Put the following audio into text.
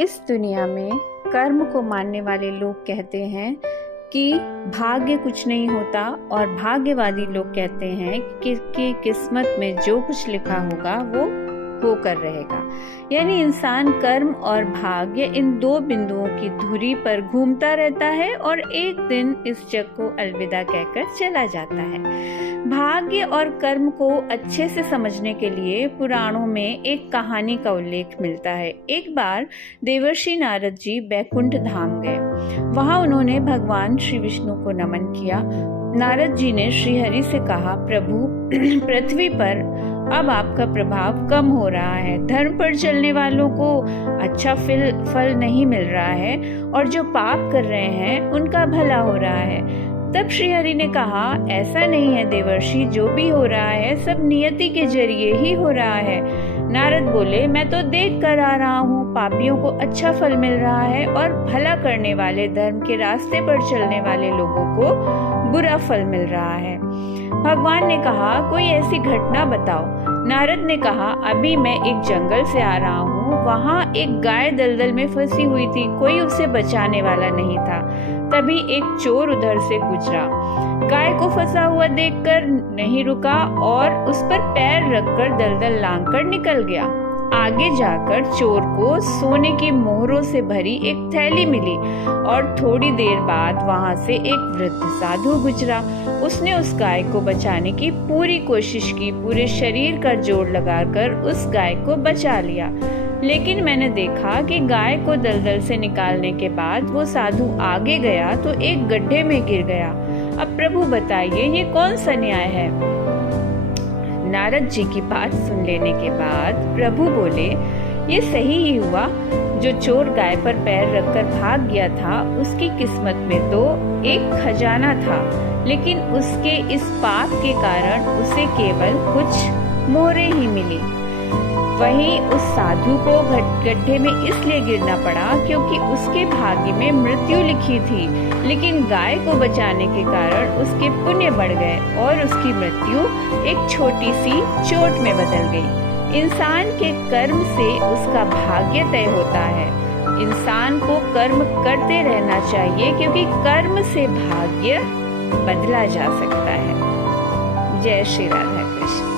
इस दुनिया में कर्म को मानने वाले लोग कहते हैं कि भाग्य कुछ नहीं होता, और भाग्यवादी लोग कहते हैं कि किस्मत में जो कुछ लिखा होगा वो होकर रहेगा। यानी इंसान कर्म और भाग्य इन दो बिंदुओं की धुरी पर घूमता रहता है और एक दिन इस जग को अलविदा कहकर चला जाता है। भाग्य और कर्म को अच्छे से समझने के लिए पुराणों में एक कहानी का उल्लेख मिलता है। एक बार देवर्षि नारद जी बैकुंठ धाम गए। वहां उन्होंने भगवान श्री विष्णु को नमन किया। नारद जी ने श्री हरि से कहा, प्रभु पृथ्वी पर अब आपका प्रभाव कम हो रहा है, धर्म पर चलने वालों को अच्छा फल नहीं मिल रहा है और जो पाप कर रहे हैं उनका भला हो रहा है। तब श्री हरि ने कहा, ऐसा नहीं है देवर्षि, जो भी हो रहा है सब नियति के जरिए ही हो रहा है। नारद बोले, मैं तो देख कर आ रहा हूँ, पापियों को अच्छा फल मिल रहा है और भला करने वाले, धर्म के रास्ते पर चलने वाले लोगों को बुरा फल मिल रहा है। भगवान ने कहा, कोई ऐसी घटना बताओ। नारद ने कहा, अभी मैं एक जंगल से आ रहा हूँ, वहाँ एक गाय दलदल में फंसी हुई थी, कोई उसे बचाने वाला नहीं था। तभी एक चोर उधर से गुजरा, गाय को फंसा हुआ देखकर नहीं रुका और उस पर पैर रखकर दलदल लांघकर निकल गया। आगे जाकर चोर को सोने की मोहरों से भरी एक थैली मिली और थोड़ी देर बाद वहां से एक वृद्ध साधु गुजरा। उसने उस गाय को बचाने की पूरी कोशिश की, पूरे शरीर का जोर लगाकर उस गाय को बचा लिया। लेकिन मैंने देखा कि गाय को दलदल से निकालने के बाद वो साधु आगे गया तो एक गड्ढे में गिर गया। अब प्रभु बताइए, ये कौन सा न्याय है? नारद जी की बात सुन लेने के बाद प्रभु बोले, ये सही ही हुआ। जो चोर गाय पर पैर रखकर भाग गया था, उसकी किस्मत में तो एक खजाना था, लेकिन उसके इस पाप के कारण उसे केवल कुछ मोहरें ही मिली। वहीं उस साधु को गड्ढे में इसलिए गिरना पड़ा क्योंकि उसके भाग्य में मृत्यु लिखी थी, लेकिन गाय को बचाने के कारण उसके पुण्य बढ़ गए और उसकी मृत्यु एक छोटी सी चोट में बदल गई। इंसान के कर्म से उसका भाग्य तय होता है। इंसान को कर्म करते रहना चाहिए क्योंकि कर्म से भाग्य बदला जा सकता है। जय श्री राधा कृष्ण।